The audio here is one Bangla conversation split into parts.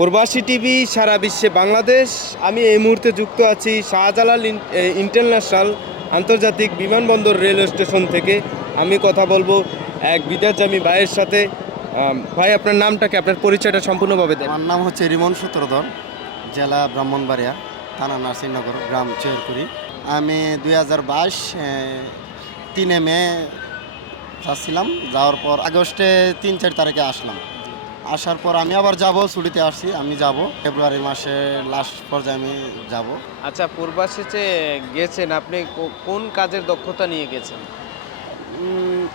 প্রবাসী টিভি সারা বিশ্বে বাংলাদেশ। আমি এই মুহূর্তে যুক্ত আছি শাহজালাল ইন্টারন্যাশনাল আন্তর্জাতিক বিমানবন্দর রেলওয়ে স্টেশন থেকে। আমি কথা বলবো এক বিদেশগামী ভাইয়ের সাথে। ভাই, আপনার নামটাকে, আপনার পরিচয়টা সম্পূর্ণভাবে দেন। আমার নাম হচ্ছে রিমন সূত্রধর, জেলা ব্রাহ্মণবাড়িয়া, থানা নার্সিংনগর, গ্রাম চেরপুরি। আমি 2022 3 মে যাচ্ছিলাম। যাওয়ার পর আগস্টে 3-4 তারিখে আসলাম। আসার পর আমি আবার যাব, ছুটিতে আসছি। আমি যাব ফেব্রুয়ারি মাসের লাস্ট পর্যায়ে আমি যাব। আচ্ছা, প্রবাসীতে গেছেন আপনি, কোন কাজের দক্ষতা নিয়ে গেছেন?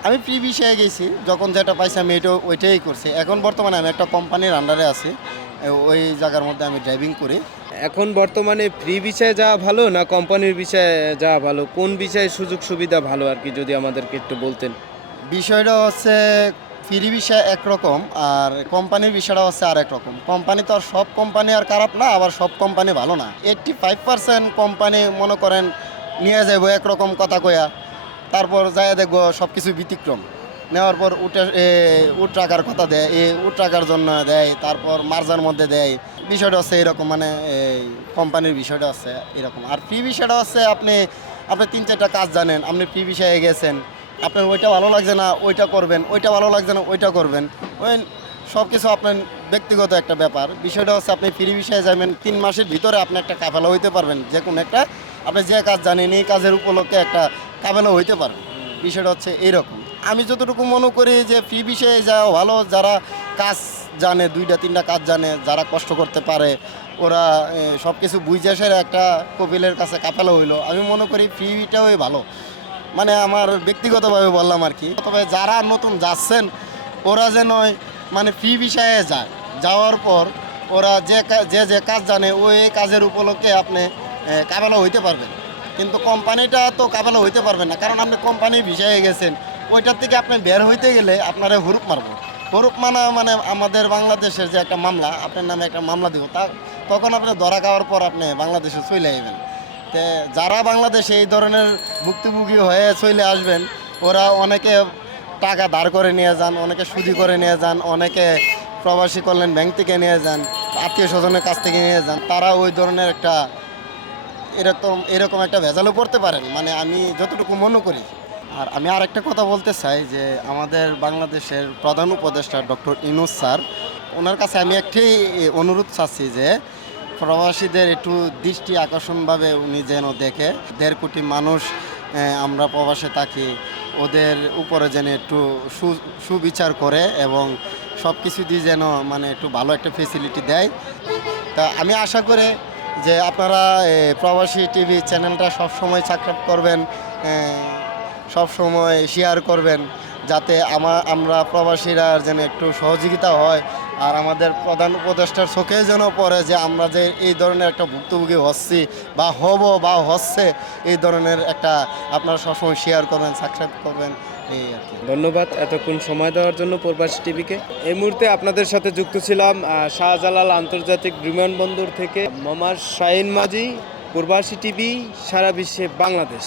আমি ফ্রি বিষয়ে গেছি, যখন যেটা পাইছি আমি ওইটাই করছি। এখন বর্তমানে আমি একটা কোম্পানির আন্ডারে আছি, ওই জায়গার মধ্যে আমি ড্রাইভিং করি। এখন বর্তমানে ফ্রি বিষয়ে যাওয়া ভালো না কোম্পানির বিষয়ে যাওয়া ভালো? কোন বিষয়ে সুযোগ সুবিধা ভালো আর কি, যদি আমাদেরকে একটু বলতেন। বিষয়টা হচ্ছে ফ্রি বিষয় একরকম, আর কোম্পানির বিষয়টা হচ্ছে আর একরকম। কোম্পানি তো আর সব কোম্পানি আর খারাপ না, আবার সব কোম্পানি ভালো না। 85% কোম্পানি মনে করেন নিয়ে যাবো একরকম কথা কয়া, তারপর যাই দেখবো সব কিছু ব্যতিক্রম। নেওয়ার পর উট টাকার কথা দেয়, উট টাকার জন্য দেয়, তারপর মার্জার মধ্যে দেয়। বিষয়টা হচ্ছে এরকম, মানে এই কোম্পানির বিষয়টা হচ্ছে এরকম। আর ফ্রি বিষয়টা হচ্ছে আপনি 3-4টা কাজ জানেন, আপনি ফ্রি বিষয়ে গেছেন, আপনার ওইটা ভালো লাগছে না ওইটা করবেন, ওইটা ভালো লাগছে না ওইটা করবেন। ওই সব কিছু আপনার ব্যক্তিগত একটা ব্যাপার। বিষয়টা হচ্ছে আপনি ফ্রি বিষয়ে যাবেন, 3 মাসের ভিতরে আপনি একটা কাফেলা হইতে পারবেন। যে কোনো একটা আপনি যে কাজ জানেন এই কাজের উপলক্ষে একটা কাফেলা হইতে পারবেন। বিষয়টা হচ্ছে এইরকম। আমি যতটুকু মনে করি যে ফ্রি বিষয়ে যাওয়া ভালো। যারা কাজ জানে, 2-3টা কাজ জানে, যারা কষ্ট করতে পারে, ওরা সব কিছু বুঝে সেরে একটা কপিলের কাছে কাফেলা হইলো। আমি মনে করি ফ্রিটাই ভালো, মানে আমার ব্যক্তিগতভাবে বললাম আর কি। তবে যারা নতুন যাচ্ছেন ওরা যেন মানে ফ্রি বিষয়ে যায়, যাওয়ার পর ওরা যে কাজ জানে ওই কাজের উপলক্ষে আপনি কাবেলা হইতে পারবেন। কিন্তু কোম্পানিটা তো কাবেলা হইতে পারবেন না, কারণ আপনি কোম্পানির বিষয়ে গেছেন। ওইটার থেকে আপনি বের হইতে গেলে আপনারা হুরুপ মারবো। হুরুপ মানা মানে আমাদের বাংলাদেশের যে একটা মামলা, আপনার নামে একটা মামলা দিব, তখন আপনি ধরা খাওয়ার পর আপনি বাংলাদেশে চলে আসবেন। তে যারা বাংলাদেশে এই ধরনের ভুক্তভোগী হয়ে চলে আসবেন, ওরা অনেকে টাকা ধার করে নিয়ে যান, অনেকে সুদি করে নিয়ে যান, অনেকে প্রবাসী কল্যাণ ব্যাংক থেকে নিয়ে যান, আত্মীয় স্বজনের কাছ থেকে নিয়ে যান। তারা ওই ধরনের একটা এরকম একটা ভেজালও পড়তে পারেন, মানে আমি যতটুকু মনে করি। আর আমি আরেকটা কথা বলতে চাই যে আমাদের বাংলাদেশের প্রধান উপদেষ্টা ডক্টর ইউনূস স্যার, ওনার কাছে আমি একটি অনুরোধ চাচ্ছি যে প্রবাসীদের একটু দৃষ্টি আকর্ষণভাবে উনি যেন দেখে। 1.5 কোটি মানুষ আমরা প্রবাসে থাকি, ওদের উপরে যেন একটু সুবিচার করে এবং সব কিছু দিয়ে যেন মানে একটু ভালো একটা ফেসিলিটি দেয়। তা আমি আশা করি যে আপনারা প্রবাসী টিভি চ্যানেলটা সবসময় সাবস্ক্রাইব করবেন, সবসময় শেয়ার করবেন, যাতে আমরা প্রবাসীরা যেন একটু সহযোগিতা হয়। আর আমাদের প্রধান উপদেষ্টার চোখে যেন পড়ে যে আমরা যে এই ধরনের একটা ভুক্তভোগী হচ্ছি বা হব বা হচ্ছে, এই ধরনের একটা আপনারা সবসময় শেয়ার করবেন, সাবস্ক্রাইব করবেন, এই আর কি। ধন্যবাদ এতক্ষণ সময় দেওয়ার জন্য প্রবাসী টিভিকে। এই মুহূর্তে আপনাদের সাথে যুক্ত ছিলাম শাহজালাল আন্তর্জাতিক বিমানবন্দর থেকে মোহাম্মদ শাহিন মাঝি, প্রবাসী টিভি সারা বিশ্বে বাংলাদেশ।